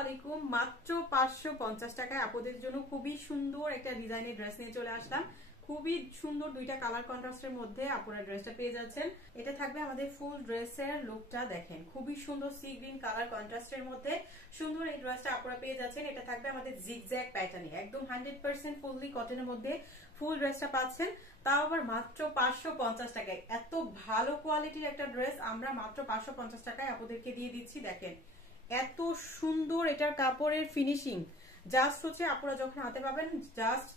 আলাইকুম। মাত্র 550 টাকায় আপুদের জন্য খুবই সুন্দর একটা ডিজাইনের ড্রেস নিয়ে চলে আসলাম। খুবই সুন্দর দুইটা কালার কন্ট্রাস্টের মধ্যে আপনারা ড্রেসটা পেয়ে যাচ্ছেন। এটা থাকবে আমাদের ফুল ড্রেসের লুকটা দেখেন, খুবই সুন্দর সি গ্রিন কালার কন্ট্রাস্টের মধ্যে সুন্দর এই ড্রেসটা আপনারা পেয়ে যাচ্ছেন। এটা থাকবে আমাদের জিগজ্যাগ প্যাটার্নে, একদম 100% ফুললি কটনের মধ্যে ফুল ড্রেসটা পাচ্ছেন, তাও আবার মাত্র 550 টাকায়। এত ভালো কোয়ালিটির একটা ড্রেস আমরা মাত্র 550 টাকায় আপনাদেরকে দিয়ে দিচ্ছি। দেখেন এত সুন্দর এটার কাপড়ের ফিনিশিং, জাস্ট হচ্ছে আপনারা যখন হাতে পাবেন জাস্ট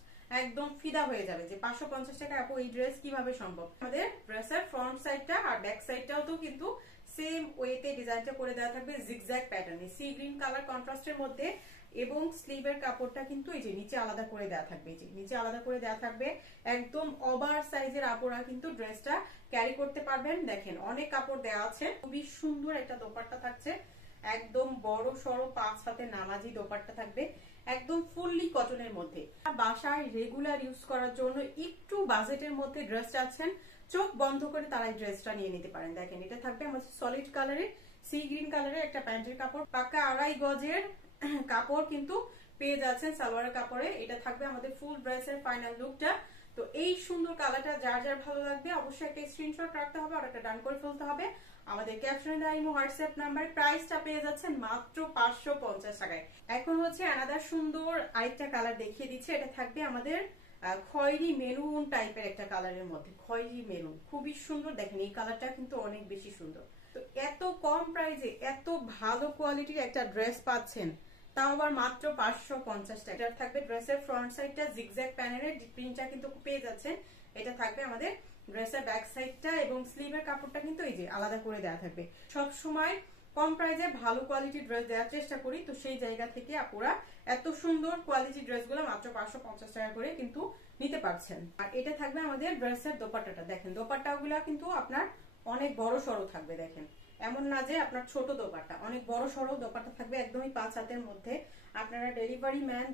একদম ফিদা হয়ে যাবে যে 550 টাকায় আপু এই ড্রেস কিভাবে সম্ভব। আমাদের ড্রেসের ফ্রন্ট সাইডটা আর ব্যাক সাইডটাও তো কিন্তু সেম ওয়েতে ডিজাইনটা করে দেওয়া থাকবে জিগজ্যাগ প্যাটার্নে সি গ্রিন কালার কন্ট্রাস্টের মধ্যে, এবং স্লিভের কাপড়টা কিন্তু এই যে নিচে আলাদা করে দেওয়া থাকবে, এই যে নিচে আলাদা করে দেওয়া থাকবে। একদম ওভার সাইজের আপুরা কিন্তু ড্রেসটা ক্যারি করতে পারবেন। দেখেন অনেক কাপড় দেওয়া আছে, খুবই সুন্দর একটা দোপাট্টা থাকছে, একদম বড় সড়ো 5 হাতের নামাজি দোপাট্টা থাকবে, একদম ফুললি কটনের মধ্যে। বাসায় রেগুলার ইউজ করার জন্য একটু বাজেটের মধ্যে ড্রেস চাচ্ছেন, চোখ বন্ধ করে তারা এই ড্রেসটা নিয়ে নিতে পারেন। দেখেন এটা থাকবে আমাদের সলিড কালারের সি গ্রিন কালারের একটা প্যান্টের কাপড়, পাকা 2.5 গজের কাপড় কিন্তু পেয়ে যাচ্ছেন সালোয়ারের কাপড়ে। এটা থাকবে আমাদের ফুল ড্রেসের ফাইনাল লুকটা। তো এই সুন্দর কালারটা যার যার ভালো লাগবে অবশ্যই একটা স্ক্রিনশট রাখতে হবে আর একটা ডান করে ফেলতে হবে আমাদের ক্যাপশনে দেওয়া ইমো হোয়াটসঅ্যাপ নাম্বার। প্রাইসটা পেয়ে যাচ্ছেন মাত্র 550 টাকায়। এখন হচ্ছে আনাদার সুন্দর আরেকটা কালার দেখিয়ে দিচ্ছে। এটা থাকবে আমাদের খয়েরি মেরুন টাইপের একটা কালারের মধ্যে, খয়েরি মেরুন, খুবই সুন্দর। দেখেন এই কালারটা কিন্তু অনেক বেশি সুন্দর। তো এত কম প্রাইসে এত ভালো কোয়ালিটির একটা ড্রেস পাচ্ছেন, তাও আবার মাত্র 550 টাকা। এটা থাকবে ড্রেসের ফ্রন্ট সাইডটা জিগজ্যাগ প্যানেলের প্রিন্টটা কিন্তু পেয়ে যাচ্ছেন। এটা থাকবে আমাদের ড্রেসের ব্যাক সাইডটা এবং স্লিভের কাপড়টা কিন্তু এই যে আলাদা করে দেওয়া থাকবে। সব সময় কম প্রাইসে ভালো কোয়ালিটির ড্রেস দেওয়ার চেষ্টা করি, তো সেই জায়গা থেকে আপুরা এত সুন্দর কোয়ালিটির ড্রেসগুলো মাত্র 550 টাকা করে কিন্তু নিতে পারছেন। আর এটা থাকবে আমাদের ড্রেসের দোপাট্টাটা। দেখেন দোপাট্টাগুলো কিন্তু আপনার অনেক বড় সড়ো থাকবে। দেখেন এমন না যে আপনার ছোট দোপাট্টা, অনেক বড় সড়ো দোপাট্টা থাকবে, একদমই 5 হাতের মধ্যে। আপনারা ডেলিভারি ম্যান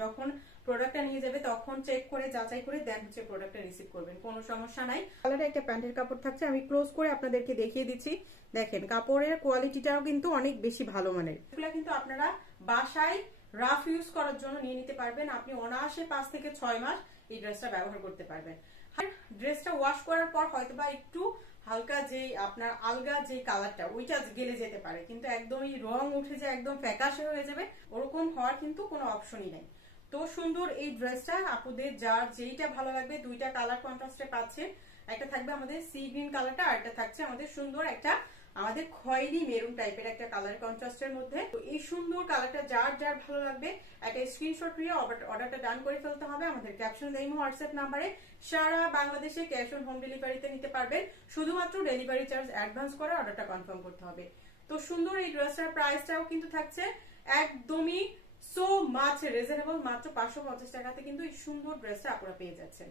যখন প্রোডাক্টটা নিয়ে যাবে তখন চেক করে যাচাই করে দেন হচ্ছে প্রোডাক্টটা রিসিভ করবেন, কোনো সমস্যা নাই। কালারে একটা প্যান্টের কাপড় থাকছে, আমি ক্লোজ করে আপনাদেরকে দেখিয়ে দিচ্ছি। দেখেন কাপড়ের কোয়ালিটিটাও কিন্তু অনেক বেশি ভালো মানের। এগুলো কিন্তু আপনারা বাসায় রাফ ইউজ করার জন্য নিয়ে নিতে পারবেন। আপনি অনায়াসে 5 থেকে 6 মাস এই ড্রেসটা ব্যবহার করতে পারবেন। আর ড্রেসটা ওয়াশ করার পর হয়তোবা একটু হালকা যে আপনার আলগা যে কালারটা ওইটা গেলে যেতে পারে, কিন্তু একদমই রং উঠে যায় একদম ফ্যাকাশে হয়ে যাবে, ওরকম হওয়ার কিন্তু কোনো অপশনই নাই। তো সুন্দর এই ড্রেসটা আপুদের যার যেইটা ভালো লাগবে, দুইটা কালার কন্ট্রাস্টে পাচ্ছেন। একটা থাকবে আমাদের সি গ্রিন কালারটা, আর একটা থাকছে আমাদের সুন্দর একটা আমাদের খয়েরি মেরুন টাইপের একটা কালার কন্ট্রাস্টের মধ্যে। তো এই সুন্দর কালারটা যার যার ভালো লাগবে একটা স্ক্রিনশট নিয়ে অর্ডারটা ডান করে ফেলতে হবে আমাদের ক্যাপশন দেওয়া ইমো হোয়াটসঅ্যাপ নাম্বারে। সারা বাংলাদেশে ক্যাশ অন হোম ডেলিভারিতে নিতে পারবেন, শুধুমাত্র ডেলিভারি চার্জ অ্যাডভান্স করে অর্ডারটা কনফার্ম করতে হবে। তো সুন্দর এই ড্রেসটার প্রাইসটাও কিন্তু থাকছে একদমই সো মাচ রিজনেবল, মাত্র 550 টাকাতে কিন্তু এই সুন্দর ড্রেসটা আপনারা পেয়ে যাচ্ছেন।